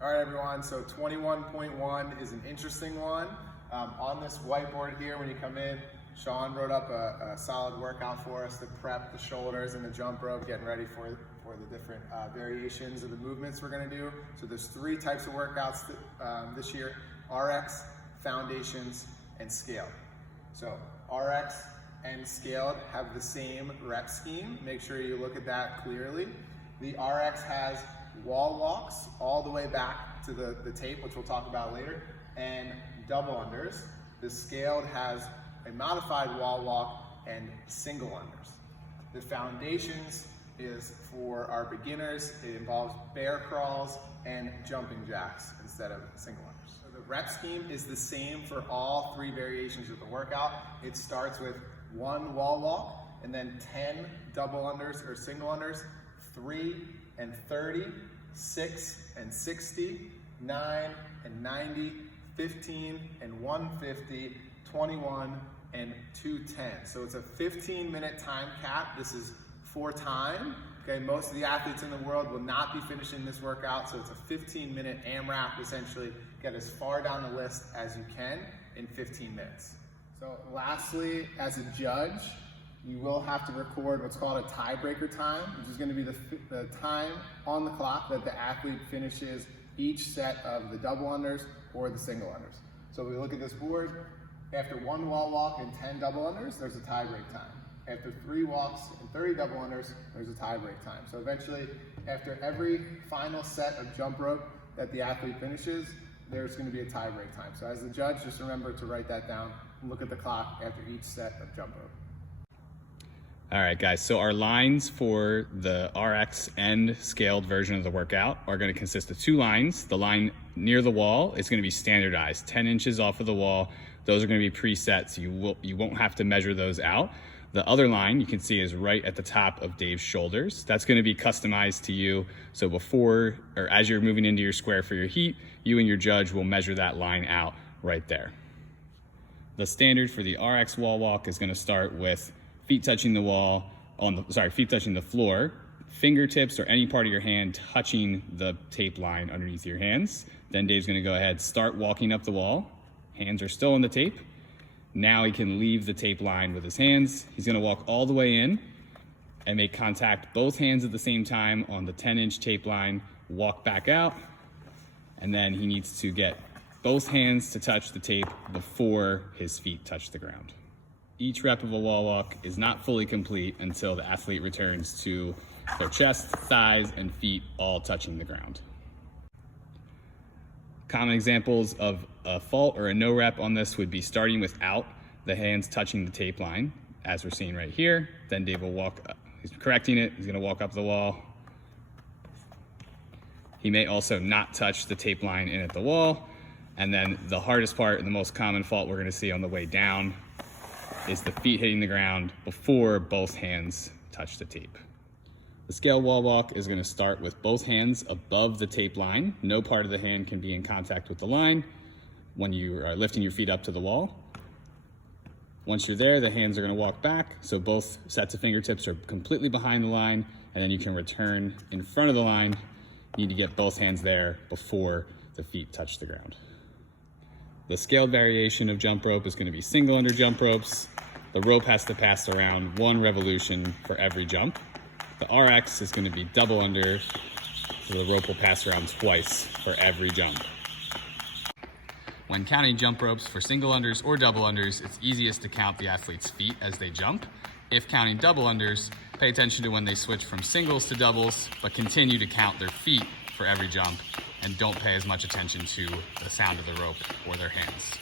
All right, everyone, so 21.1 is an interesting one. On this whiteboard here, when you come in, Sean wrote up a solid workout for us to prep the shoulders and the jump rope, getting ready for the different variations of the movements we're gonna do. So there's 3 types of workouts this year: RX, foundations, and scaled. So RX and scaled have the same rep scheme. Make sure you look at that clearly. The RX has wall walks all the way back to the tape, which we'll talk about later, and double unders. The scaled has a modified wall walk and single unders. The foundations is for our beginners. It involves bear crawls and jumping jacks instead of single unders. So the rep scheme is the same for all 3 variations of the workout. It starts with 1 wall walk and then 10 double unders or single unders, 3 and 30, 6 and 60, 9 and 90, 15 and 150, 21 and 210. So it's a 15-minute time cap. This is for time. Okay, most of the athletes in the world will not be finishing this workout, so it's a 15-minute AMRAP, essentially. Get as far down the list as you can in 15 minutes. So lastly, as a judge, you will have to record what's called a tiebreaker time, which is going to be the time on the clock that the athlete finishes each set of the double unders or the single unders. So we look at this board. After 1 wall walk and 10 double unders, there's a tie break time. After 3 walks and 30 double unders, there's a tie break time. So eventually, after every final set of jump rope that the athlete finishes, there's going to be a tie break time. So as the judge, just remember to write that down and look at the clock after each set of jump rope. All right, guys, so our lines for the RX and scaled version of the workout are going to consist of 2 lines. The line near the wall is going to be standardized, 10 inches off of the wall. Those are going to be preset, so you won't have to measure those out. The other line you can see is right at the top of Dave's shoulders. That's going to be customized to you. So before or as you're moving into your square for your heat, you and your judge will measure that line out right there. The standard for the RX wall walk is going to start with feet touching the wall, feet touching the floor, fingertips or any part of your hand touching the tape line underneath your hands. Then Dave's gonna go ahead, start walking up the wall. Hands are still on the tape. Now he can leave the tape line with his hands. He's gonna walk all the way in and make contact both hands at the same time on the 10-inch tape line, walk back out, and then he needs to get both hands to touch the tape before his feet touch the ground. Each rep of a wall walk is not fully complete until the athlete returns to their chest, thighs, and feet all touching the ground. Common examples of a fault or a no rep on this would be starting without the hands touching the tape line, as we're seeing right here. Then Dave will walk up. He's correcting it. He's gonna walk up the wall. He may also not touch the tape line in at the wall. And then the hardest part and the most common fault we're gonna see on the way down is the feet hitting the ground before both hands touch the tape. The scale wall walk is going to start with both hands above the tape line. No part of the hand can be in contact with the line when you are lifting your feet up to the wall. Once you're there, the hands are going to walk back, so both sets of fingertips are completely behind the line, and then you can return in front of the line. You need to get both hands there before the feet touch the ground. The scaled variation of jump rope is going to be single under jump ropes. The rope has to pass around 1 revolution for every jump. The RX is going to be double under, so the rope will pass around twice for every jump. When counting jump ropes for single unders or double unders, it's easiest to count the athlete's feet as they jump. If counting double unders, pay attention to when they switch from singles to doubles, but continue to count their feet for every jump, and don't pay as much attention to the sound of the rope or their hands.